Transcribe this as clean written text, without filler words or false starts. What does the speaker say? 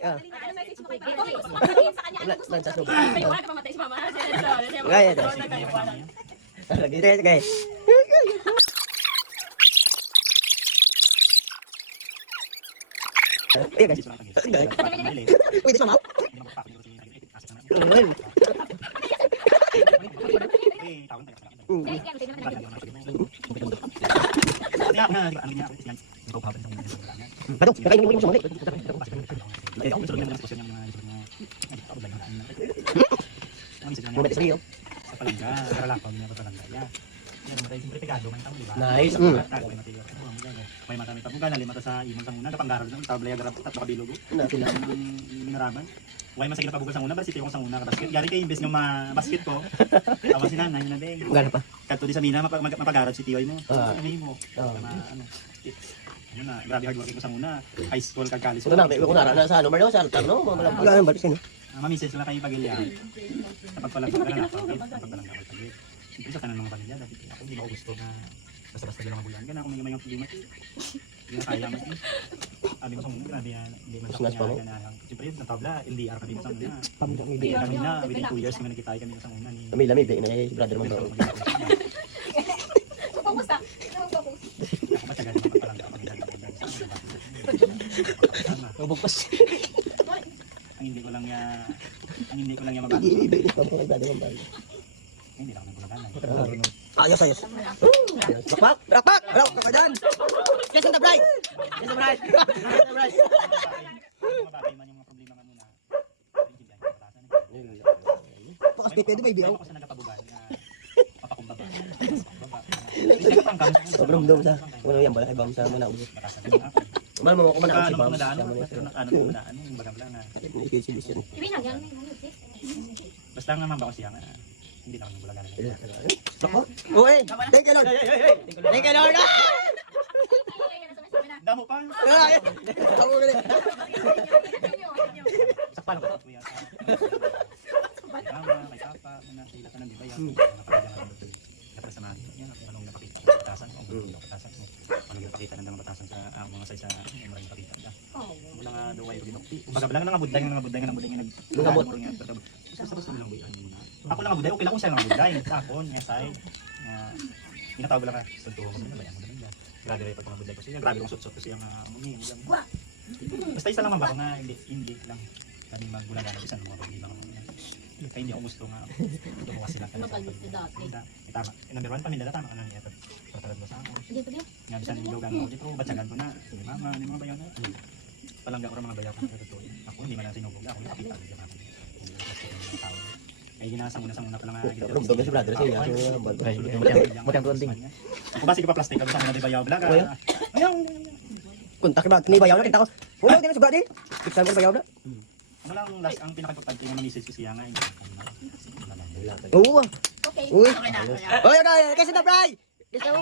Ano message mo kay Papa? Sabihin sa kanya, ano gusto mo sabihin? Ay, wala ka mamatay si Mama. Lagi guys. Iya guys. Wait, sama. Baru, kayak ini semua. Mau betes video. Nice. May mata mo ganali mata sa imong sang una kapanggaral ng tablaya garap at kabilugo. Minaraman. Way masakit pa bugol sang una ba sitiyo ko sang una ka basket. Yari kay imbes nga basket ko. Awa si nanay na ding. Gana pa. Kadto di sa mina mapagarad si tiyoy mo. Ano mo? Ano. Ano na, grabe hard working ko sang una. High school kag college. Ito na, may kunara na sa ano, Marlo, sa altar, no? Wala nang balik sino. Mamisis lang kay pagilya. Kapag pala ka na kapag pala ka pagilya. Siyempre sa kanang mga pamilya, dati ako hindi ko gusto na basta-basta lang mabulan. Kaya ako may problema. Hindi na kaya man. Sabi ko sa mga grabe yan, hindi man sa kanya ganahang. Siyempre yun, natabla, LDR kami sa una. Kami na, within 2 years kami nagkitay kami sa una. Lamig, na si brother mo. Kumusta? Ako matyagan naman palang kapag Bugpas. Ang hindi ko lang mabago. Hindi lang nagulagan. Ayos. Rakpak! Rakpak ka dyan! Yes, on the bride! Mababay man yung mga problema nga muna. Pakas pipedo, baby. Ako sa nagkapabugan na papakumbaba. Sobrang dom sa. Wala yan, bala ibang sa manaw. Kumain mo ako manaw si Bam. Basta nga mamba ko siya nga. Hindi na ako nabulagan. Uy! Thank you, Lord! Thank you, Lord! Damo pa! Sakpan ako. May papa, sila ka ng bibaya. Kapag sa mga yan, anong napakita ng batasan, anong napakita ng batasan sa mga sa maraming napakita. Wala nga daw ay rinokti. Kumbaga lang nga buday nga Nagabot. Basta lang buday muna. Ako lang ang buday, okay lang kung siya lang ang buday. Sa akon, nga side. Inatawag lang ka. Suntuho ko na bayan mo na yan. Grabe rin pag buday ko siya. Grabe kong sutsot ko siya nga. Basta isa lang mabako nga, hindi lang. Kani magbulagan ng isang mga problema ng mga. Kaya hindi ako gusto nga. Gumawa sila ka na sa pagdada. Tama. Number 1, pamilya na tama ka lang niya. Patalad mo sa ako. Nga bisa nang ilogan ako dito. Batsagan ko na. Hindi mama, hindi mga bayaw na. Palangga ko ng mga bayaw ko. Ako hindi man na sinubog. Ako nakapita. Kaya ginasang muna pa lang nga. Rumdog na si brother siya. Matang tuwanting. Ako ba sige pa plastic. Ako sa mga bayaw. Blaga. Ayaw. Kuntak ba? Kini bayaw na kita ko. Wala din sa brother. Iksan ko bayaw na. Ano lang last ang pinaka-importante yung message ko siya nga. Oo. Okay. Uy. Oy, kasi na, Bray. Kasi mo.